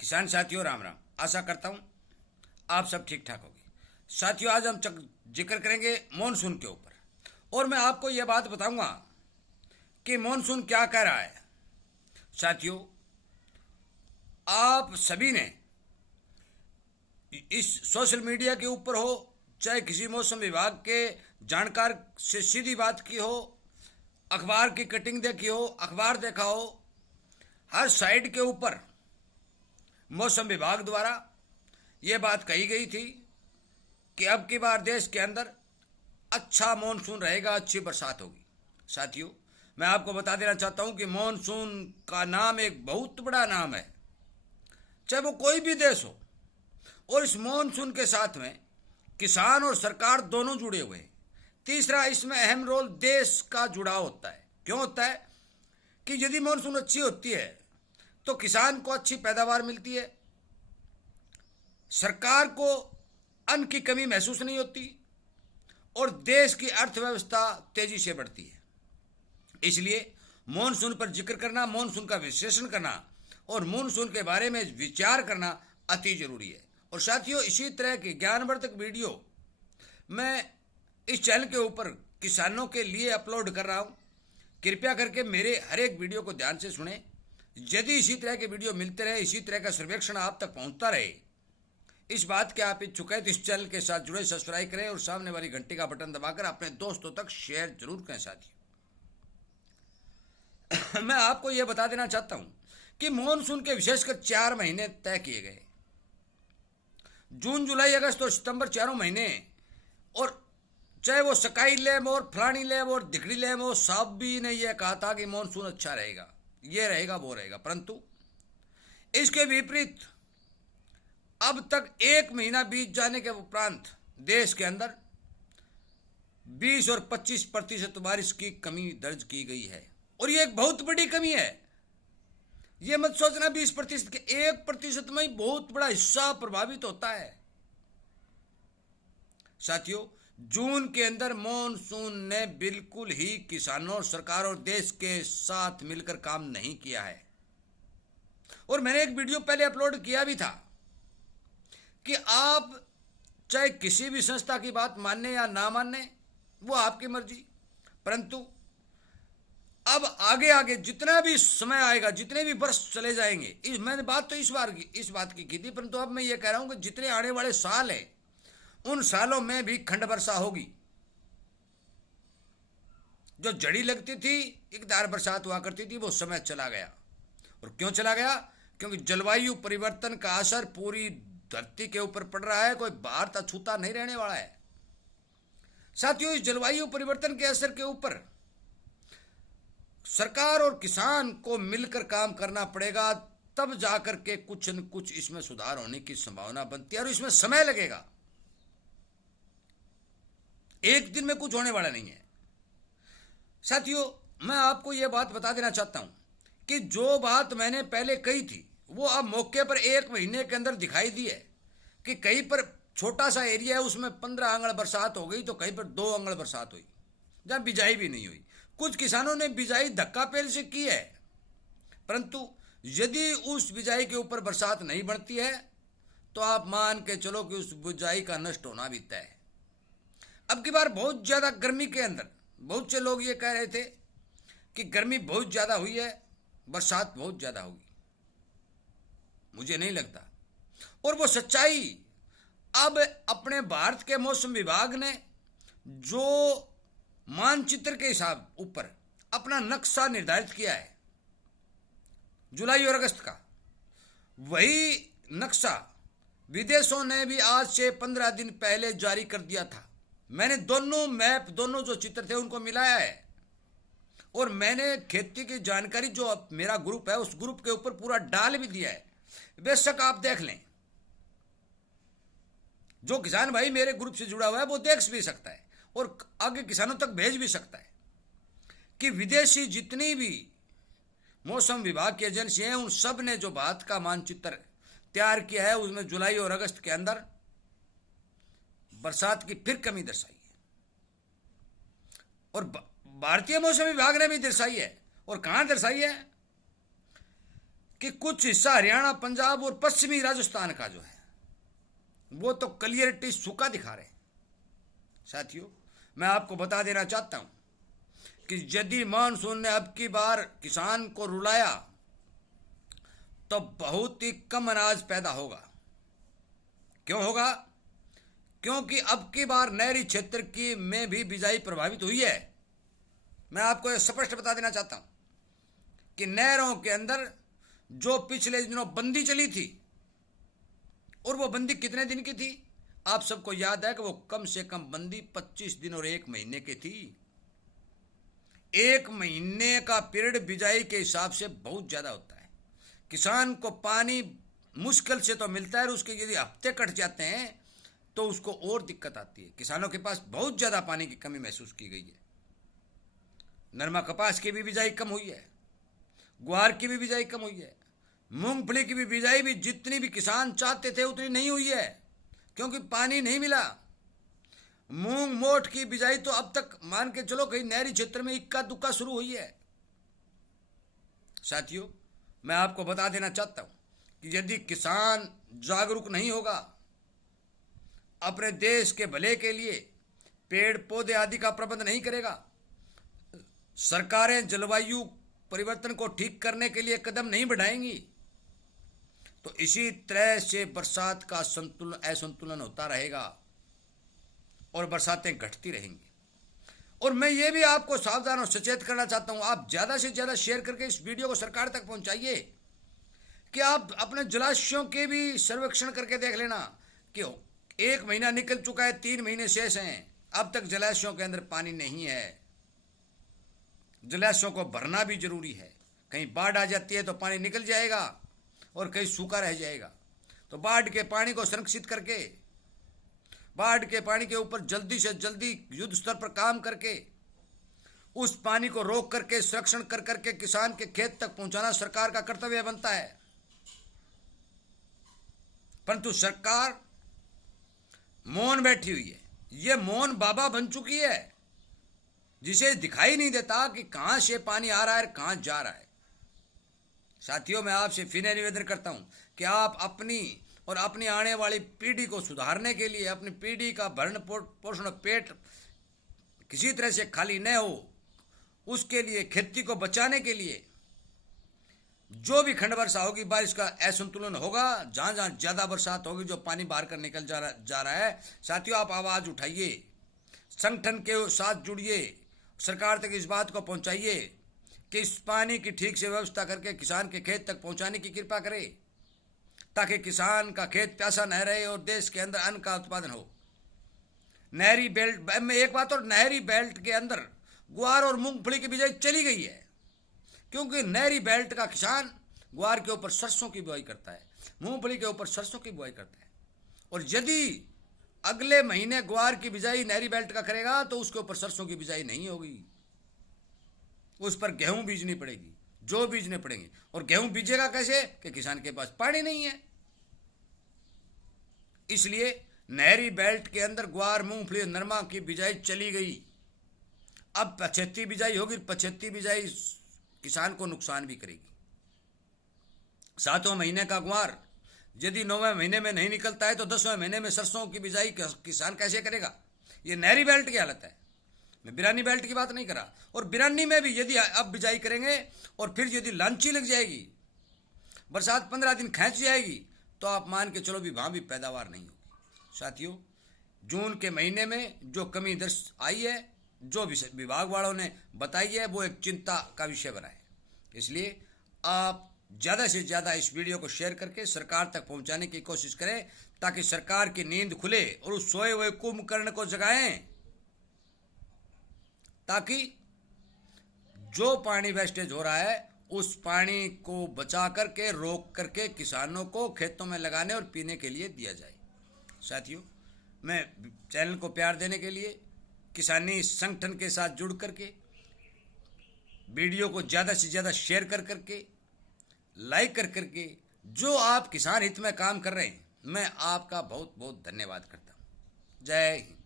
किसान साथियों राम राम। आशा करता हूँ आप सब ठीक ठाक होंगे। साथियों आज हम जिक्र करेंगे मॉनसून के ऊपर और मैं आपको यह बात बताऊंगा कि मॉनसून क्या कह रहा है। साथियों आप सभी ने इस सोशल मीडिया के ऊपर हो चाहे किसी मौसम विभाग के जानकार से सीधी बात की हो, अखबार की कटिंग देखी हो, अखबार देखा हो, हर साइड के ऊपर मौसम विभाग द्वारा ये बात कही गई थी कि अब की बार देश के अंदर अच्छा मॉनसून रहेगा, अच्छी बरसात होगी। साथियों मैं आपको बता देना चाहता हूं कि मॉनसून का नाम एक बहुत बड़ा नाम है, चाहे वो कोई भी देश हो, और इस मॉनसून के साथ में किसान और सरकार दोनों जुड़े हुए हैं। तीसरा इसमें अहम रोल देश का जुड़ाव होता है। क्यों होता है कि यदि मॉनसून अच्छी होती है तो किसान को अच्छी पैदावार मिलती है, सरकार को अन्न की कमी महसूस नहीं होती और देश की अर्थव्यवस्था तेजी से बढ़ती है। इसलिए मॉनसून पर जिक्र करना, मॉनसून का विश्लेषण करना और मॉनसून के बारे में विचार करना अति जरूरी है। और साथियों इसी तरह की ज्ञानवर्धक वीडियो मैं इस चैनल के ऊपर किसानों के लिए अपलोड कर रहा हूं। कृपया करके मेरे हर एक वीडियो को ध्यान से सुने। यदि इसी तरह के वीडियो मिलते रहे, इसी तरह का सर्वेक्षण आप तक पहुंचता रहे, इस बात के आप इच्छुक हैं तो इस चैनल के साथ जुड़े, सब्सक्राइब करें और सामने वाली घंटी का बटन दबाकर अपने दोस्तों तक शेयर जरूर करें। साथियों मैं आपको यह बता देना चाहता हूं कि मॉनसून के विशेषकर 4 महीने तय किए गए, जून जुलाई अगस्त और सितंबर, चारों महीने। और चाहे वो स्काई लैब और फलानी लैब और दिखड़ी लैब हो, सब भी ने यह कहा था कि मॉनसून अच्छा रहेगा, ये रहेगा वो रहेगा, परंतु इसके विपरीत अब तक 1 महीना बीत जाने के उपरांत देश के अंदर 20 और 25% बारिश की कमी दर्ज की गई है। और ये एक बहुत बड़ी कमी है। ये मत सोचना 20% के 1% में ही बहुत बड़ा हिस्सा प्रभावित होता है। साथियों जून के अंदर मॉनसून ने बिल्कुल ही किसानों, सरकार और देश के साथ मिलकर काम नहीं किया है। और मैंने एक वीडियो पहले अपलोड किया भी था कि आप चाहे किसी भी संस्था की बात मानने या ना मानने, वो आपकी मर्जी, परंतु अब आगे आगे जितना भी समय आएगा, जितने भी वर्ष चले जाएंगे, मैंने बात तो इस बात की थी, परंतु अब मैं ये कह रहा हूं कि जितने आने वाले साल हैं उन सालों में भी खंड वर्षा होगी। जो जड़ी लगती थी, एकदार बरसात हुआ करती थी, वो समय चला गया। और क्यों चला गया? क्योंकि जलवायु परिवर्तन का असर पूरी धरती के ऊपर पड़ रहा है, कोई भारत अछूता नहीं रहने वाला है। साथियों इस जलवायु परिवर्तन के असर के ऊपर सरकार और किसान को मिलकर काम करना पड़ेगा, तब जाकर के कुछ न कुछ इसमें सुधार होने की संभावना बनती है। और इसमें समय लगेगा, एक दिन में कुछ होने वाला नहीं है। साथियों मैं आपको यह बात बता देना चाहता हूं कि जो बात मैंने पहले कही थी वो अब मौके पर 1 महीने के अंदर दिखाई दी है कि कहीं पर छोटा सा एरिया है उसमें 15 अंगड़ बरसात हो गई, तो कहीं पर 2 अंगड़ बरसात हुई, जहां बिजाई भी नहीं हुई। कुछ किसानों ने बिजाई धक्का पेल से की है, परंतु यदि उस बिजाई के ऊपर बरसात नहीं बढ़ती है तो आप मान के चलो कि उस बिजाई का नष्ट होना भी तय है। अब की बार बहुत ज्यादा गर्मी के अंदर बहुत से लोग ये कह रहे थे कि गर्मी बहुत ज्यादा हुई है, बरसात बहुत ज्यादा होगी। मुझे नहीं लगता, और वो सच्चाई अब अपने भारत के मौसम विभाग ने जो मानचित्र के हिसाब ऊपर अपना नक्शा निर्धारित किया है जुलाई और अगस्त का, वही नक्शा विदेशों ने भी आज से 15 दिन पहले जारी कर दिया था। मैंने दोनों मैप, दोनों जो चित्र थे उनको मिलाया है और मैंने खेती की जानकारी जो मेरा ग्रुप है उस ग्रुप के ऊपर पूरा डाल भी दिया है। बेशक आप देख लें, जो किसान भाई मेरे ग्रुप से जुड़ा हुआ है वो देख भी सकता है और आगे किसानों तक भेज भी सकता है कि विदेशी जितनी भी मौसम विभाग की एजेंसी हैं उन सब ने जो बात का मानचित्र तैयार किया है उसमें जुलाई और अगस्त के अंदर बरसात की फिर कमी दर्शाई है। और भारतीय मौसम विभाग ने भी दर्शाई है। और कहां दर्शाई है कि कुछ हिस्सा हरियाणा, पंजाब और पश्चिमी राजस्थान का जो है वो तो क्लियरिटी सूखा दिखा रहे हैं। साथियों, मैं आपको बता देना चाहता हूं कि यदि मानसून ने अब की बार किसान को रुलाया तो बहुत ही कम अनाज पैदा होगा। क्यों होगा? क्योंकि अब की बार नहरी क्षेत्र की में भी बिजाई प्रभावित हुई है। मैं आपको स्पष्ट बता देना चाहता हूं कि नहरों के अंदर जो पिछले दिनों बंदी चली थी, और वो बंदी कितने दिन की थी? आप सबको याद है कि वो कम से कम बंदी 25 दिन और 1 महीने की थी। 1 महीने का पीरियड बिजाई के हिसाब से बहुत ज्यादा होता है। किसान को पानी मुश्किल से तो मिलता है, और उसके यदि हफ्ते कट जाते हैं तो उसको और दिक्कत आती है। किसानों के पास बहुत ज्यादा पानी की कमी महसूस की गई है। नरमा कपास की भी बिजाई कम हुई है, ग्वार की भी बिजाई कम हुई है, मूंगफली की भी बिजाई भी जितनी भी किसान चाहते थे उतनी नहीं हुई है, क्योंकि पानी नहीं मिला। मूंग मोठ की बिजाई तो अब तक मान के चलो कहीं नहरी क्षेत्र में इक्का दुक्का शुरू हुई है। साथियों, मैं आपको बता देना चाहता हूं कि यदि किसान जागरूक नहीं होगा, अपने देश के भले के लिए पेड़ पौधे आदि का प्रबंध नहीं करेगा, सरकारें जलवायु परिवर्तन को ठीक करने के लिए कदम नहीं बढ़ाएंगी, तो इसी तरह से बरसात का असंतुलन होता रहेगा और बरसातें घटती रहेंगी। और मैं ये भी आपको सावधान और सचेत करना चाहता हूं, आप ज्यादा से ज्यादा शेयर करके इस वीडियो को सरकार तक पहुंचाइए कि आप अपने जलाशयों के भी सर्वेक्षण करके देख लेना कि 1 महीना निकल चुका है, 3 महीने शेष हैं, अब तक जलाशयों के अंदर पानी नहीं है। जलाशयों को भरना भी जरूरी है। कहीं बाढ़ आ जाती है तो पानी निकल जाएगा और कहीं सूखा रह जाएगा। तो बाढ़ के पानी को संरक्षित करके, बाढ़ के पानी के ऊपर जल्दी से जल्दी युद्ध स्तर पर काम करके, उस पानी को रोक करके संरक्षण कर करके किसान के खेत तक पहुंचाना सरकार का कर्तव्य बनता है। परंतु सरकार मौन बैठी हुई है। ये मौन बाबा बन चुकी है, जिसे दिखाई नहीं देता कि कहां से पानी आ रहा है और कहां जा रहा है। साथियों, मैं आपसे फिर निवेदन करता हूं कि आप अपनी और अपनी आने वाली पीढ़ी को सुधारने के लिए, अपनी पीढ़ी का भरण पोषण पेट किसी तरह से खाली न हो, उसके लिए, खेती को बचाने के लिए जो भी खंड वर्षा होगी, बारिश का असंतुलन होगा, जहां जहां ज्यादा बरसात होगी, जो पानी बाहर कर निकल जा रहा है, साथियों आप आवाज उठाइए, संगठन के साथ जुड़िए, सरकार तक इस बात को पहुंचाइए कि इस पानी की ठीक से व्यवस्था करके किसान के खेत तक पहुंचाने की कृपा करे, ताकि किसान का खेत प्यासा न रहे और देश के अंदर अन्न का उत्पादन हो। नहरी बेल्ट में एक बात और, नहरी बेल्ट के अंदर ग्वार और मूंगफली की बिजाई चली गई है, क्योंकि नहरी बेल्ट का किसान ग्वार के ऊपर सरसों की बुआई करता है, मूंगफली के ऊपर सरसों की बुआई करता है। और यदि अगले महीने ग्वार की बिजाई नहरी बेल्ट का करेगा तो उसके ऊपर सरसों की बिजाई नहीं होगी, उस पर गेहूं बीजनी पड़ेगी, जो बीजने पड़ेंगे। और गेहूं बीजेगा कैसे? कि किसान के पास पानी नहीं है। इसलिए नहरी बेल्ट के अंदर ग्वार, मूंगफली, नरमा की बिजाई चली गई। अब पछेती बिजाई होगी। पछेती बिजाई किसान को नुकसान भी करेगी। 7वें महीने का ग्वार यदि 9वें महीने में नहीं निकलता है तो 10वें महीने में सरसों की बिजाई किसान कैसे करेगा? ये नहरी बेल्ट की हालत है। मैं बिरानी बेल्ट की बात नहीं कर रहा। और बिरानी में भी यदि अब बिजाई करेंगे और फिर यदि लांची लग जाएगी, बरसात 15 दिन खींच जाएगी, तो आप मान के चलो भी वहां भी पैदावार नहीं होगी। साथियों, जून के महीने में जो कमी दर्ज आई है, जो विभाग वालों ने बताई है, वो एक चिंता का विषय बना है। इसलिए आप ज़्यादा से ज़्यादा इस वीडियो को शेयर करके सरकार तक पहुंचाने की कोशिश करें, ताकि सरकार की नींद खुले और उस सोए हुए कुंभकर्ण को जगाएं, ताकि जो पानी वेस्टेज हो रहा है उस पानी को बचा करके, रोक करके किसानों को खेतों में लगाने और पीने के लिए दिया जाए। साथियों, मैं चैनल को प्यार देने के लिए, किसानी संगठन के साथ जुड़ करके, वीडियो को ज़्यादा से ज़्यादा शेयर कर करके, लाइक कर करके, जो आप किसान हित में काम कर रहे हैं, मैं आपका बहुत बहुत धन्यवाद करता हूँ। जय हिंद।